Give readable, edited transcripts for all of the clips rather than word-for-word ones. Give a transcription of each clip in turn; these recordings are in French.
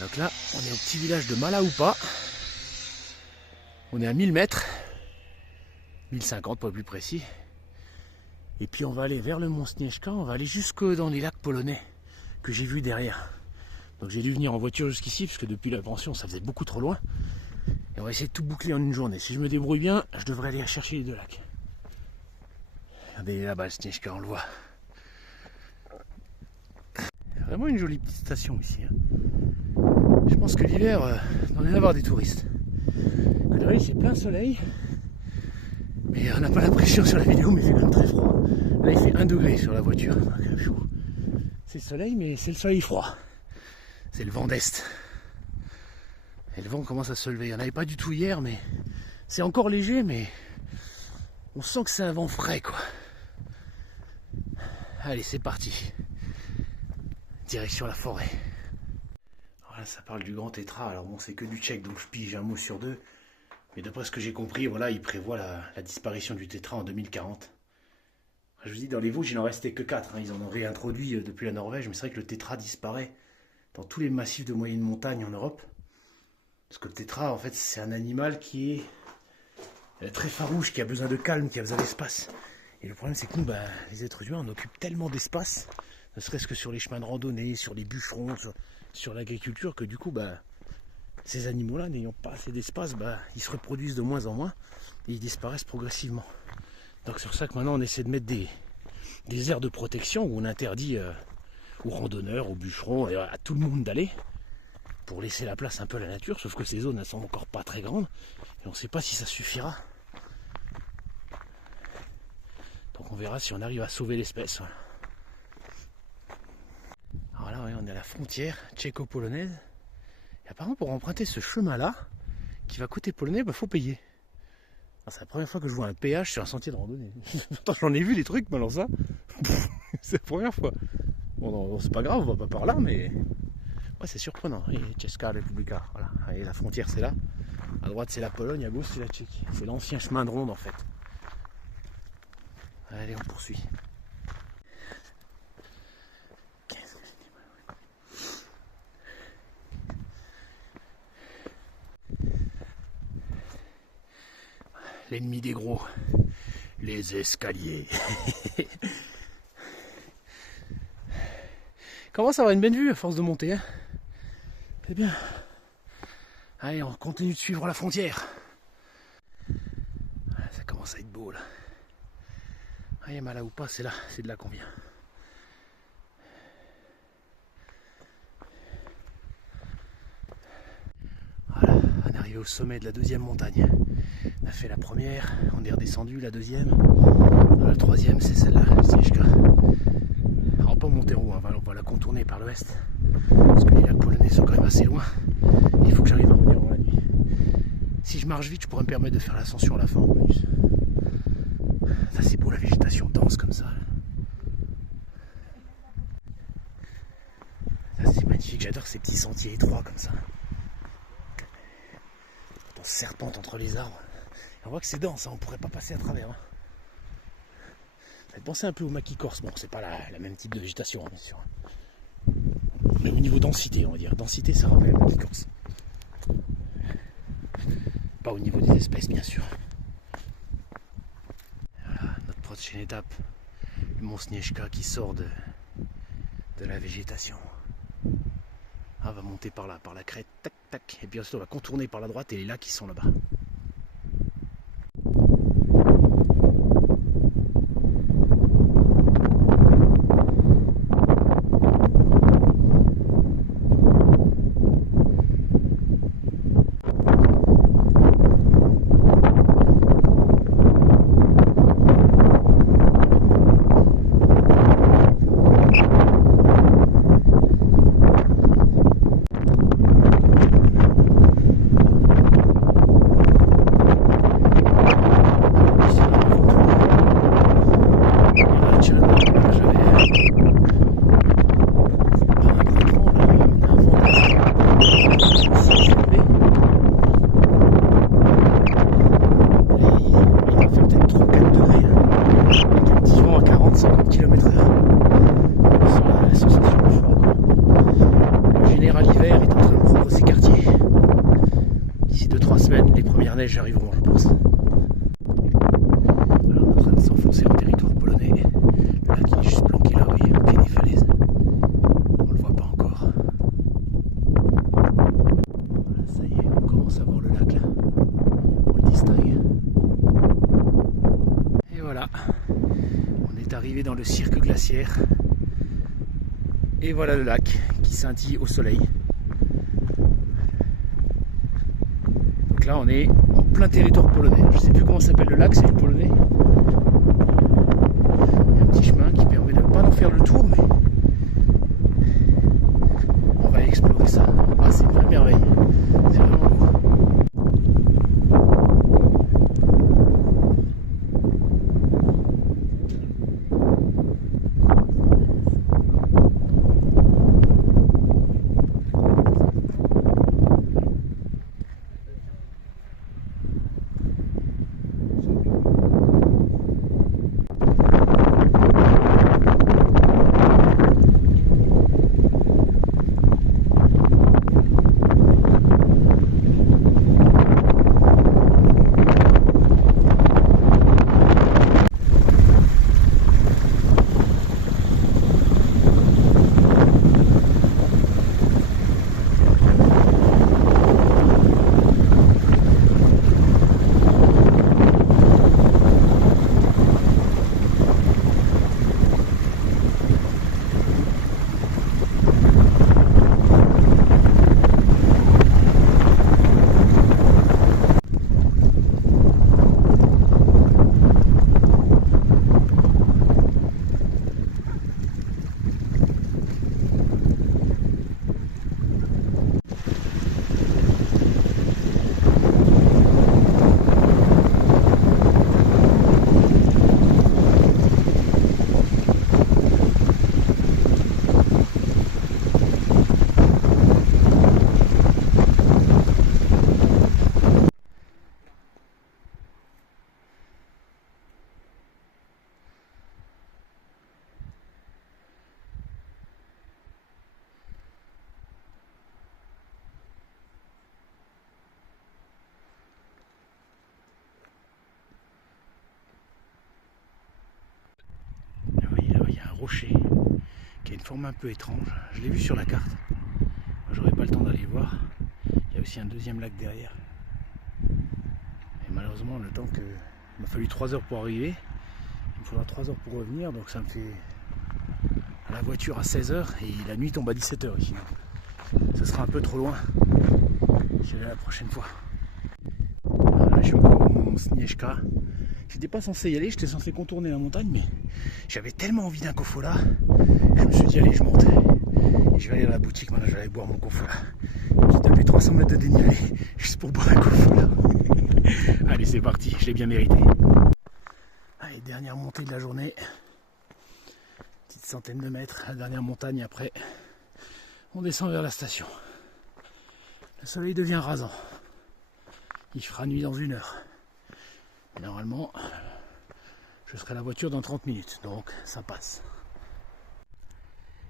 Donc là, on est au petit village de Malaoupa. On est à 1000 mètres. 1050 pour être plus précis. Et puis on va aller vers le mont Śnieżka, on va aller jusque dans les lacs polonais que j'ai vus derrière. Donc j'ai dû venir en voiture jusqu'ici parce que depuis la pension ça faisait beaucoup trop loin. Et on va essayer de tout boucler en une journée. Si je me débrouille bien, je devrais aller chercher les deux lacs. Regardez là-bas le Śnieżka, on le voit. Vraiment une jolie petite station ici. Je pense que l'hiver, on va y avoir des touristes. Là, c'est plein soleil. Mais on n'a pas l'impression sur la vidéo, mais il fait quand même très froid. Là, il fait 1 degré sur la voiture. C'est le soleil, mais c'est le soleil froid. C'est le vent d'est. Et le vent commence à se lever. Il n'y en avait pas du tout hier, mais c'est encore léger, mais on sent que c'est un vent frais, quoi. Allez, c'est parti. Direction la forêt. Voilà, ça parle du grand tétra. Alors bon, c'est que du tchèque, donc je pige un mot sur deux. Mais d'après ce que j'ai compris, voilà, il prévoit la disparition du tétra en 2040. Je vous dis, dans les Vosges, il n'en restait que 4. Ils en ont réintroduit depuis la Norvège, mais c'est vrai que le tétra disparaît dans tous les massifs de moyenne montagne en Europe. Parce que le tétra, en fait, c'est un animal qui est très farouche, qui a besoin de calme, qui a besoin d'espace. Et le problème, c'est que nous, les êtres humains, on occupe tellement d'espace, ne serait-ce que sur les chemins de randonnée, sur les bûcherons, sur l'agriculture, que du coup, ces animaux-là, n'ayant pas assez d'espace, ils se reproduisent de moins en moins et ils disparaissent progressivement. Donc c'est pour ça que maintenant on essaie de mettre des aires de protection où on interdit aux randonneurs, aux bûcherons et à tout le monde d'aller pour laisser la place un peu à la nature, sauf que ces zones elles sont encore pas très grandes et on ne sait pas si ça suffira. Donc on verra si on arrive à sauver l'espèce. Alors là, on est à la frontière tchéco-polonaise. Et apparemment, pour emprunter ce chemin-là, qui va côté polonais, faut payer. C'est la première fois que je vois un péage sur un sentier de randonnée. Pourtant, j'en ai vu des trucs, mais alors ça, c'est la première fois. Bon, non, c'est pas grave, on va pas par là, mais ouais, c'est surprenant. Et Česká republika, voilà. Et la frontière, c'est là. À droite, c'est la Pologne, à gauche, c'est la Tchéquie. C'est l'ancien chemin de ronde, en fait. Allez, on poursuit. L'ennemi des gros, les escaliers. Comment ça va, une belle vue à force de monter, hein? C'est bien. Allez, on continue de suivre la frontière. Ça commence à être beau là. Allez, Malaoupa, c'est là, c'est de là qu'on vient. Voilà, on est arrivé au sommet de la deuxième montagne. On a fait la première, on est redescendu, la deuxième. La troisième, c'est celle-là, le Śnieżka. Alors pas monter en haut, on va la contourner par l'ouest. Parce que les lacs polonais sont quand même assez loin. Et il faut que j'arrive à revenir avant la nuit. Si je marche vite, je pourrais me permettre de faire l'ascension à la fin en bonus. Ça c'est beau, la végétation dense comme ça. Ça c'est magnifique, j'adore ces petits sentiers étroits comme ça. On serpente entre les arbres. On voit que c'est dense, on pourrait pas passer à travers. Ça fait penser un peu au maquis corse. Bon, c'est pas la même type de végétation, bien sûr. Mais au niveau densité, on va dire. Densité, ça rappelle le maquis corse. Pas au niveau des espèces, bien sûr. Voilà, notre prochaine étape. Le mont Śnieżka qui sort de la végétation. On va monter par là, par la crête, tac, tac. Et puis ensuite, on va contourner par la droite et les lacs qui sont là-bas. l'hiver est en train de prendre ses quartiers. D'ici 2-3 semaines, les premières neiges arriveront, je pense. Alors, on est en train de s'enfoncer en territoire polonais. Le lac il est juste planqué là, oui, au pied des falaises. On le voit pas encore. Voilà, ça y est, on commence à voir le lac là. On le distingue. Et voilà, on est arrivé dans le cirque glaciaire. Et voilà le lac qui scintille au soleil. Donc là on est en plein territoire polonais. Je ne sais plus comment s'appelle le lac, c'est du polonais. Il y a un petit chemin qui permet de ne pas en faire le tour, mais on va aller explorer ça. Ah, c'est une vraie merveille. C'est vraiment beau. Rocher qui a une forme un peu étrange. Je l'ai vu sur la carte. J'aurais pas le temps d'aller voir. Il y a aussi un deuxième lac derrière. Et malheureusement, le temps que il m'a fallu 3 heures pour arriver, il me faudra 3 heures pour revenir. Donc ça me fait à la voiture à 16 heures et la nuit tombe à 17 heures ici. Ça sera un peu trop loin. J'irai la prochaine fois. Voilà, je suis encore au Mont Śnieżka. J'étais pas censé y aller, j'étais censé contourner la montagne, mais j'avais tellement envie d'un Kofola, je me suis dit allez je monte. Et je vais aller à la boutique, maintenant je vais aller boire mon Kofola. J'ai tapé 300 mètres de dénivelé juste pour boire un Kofola. Allez c'est parti, je l'ai bien mérité. Allez, dernière montée de la journée. Petite centaine de mètres, la dernière montagne après. On descend vers la station. Le soleil devient rasant. Il fera nuit dans 1 heure. Normalement, je serai à la voiture dans 30 minutes, donc ça passe.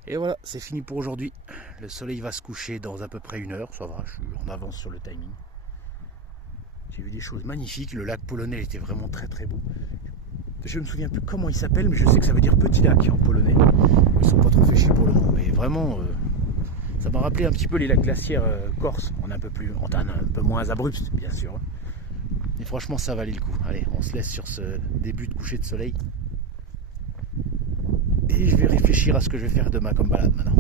Et voilà, c'est fini pour aujourd'hui. Le soleil va se coucher dans à peu près 1 heure, ça va, je suis en avance sur le timing. J'ai vu des choses magnifiques, le lac polonais était vraiment très très beau. Je me souviens plus comment il s'appelle, mais je sais que ça veut dire petit lac en polonais. Ils sont pas trop fait chier pour le moment, mais vraiment, ça m'a rappelé un petit peu les lacs glaciaires corses. On est un peu moins abrupt, bien sûr. Et franchement, ça valait le coup. Allez, on se laisse sur ce début de coucher de soleil. Et je vais réfléchir à ce que je vais faire demain comme balade maintenant.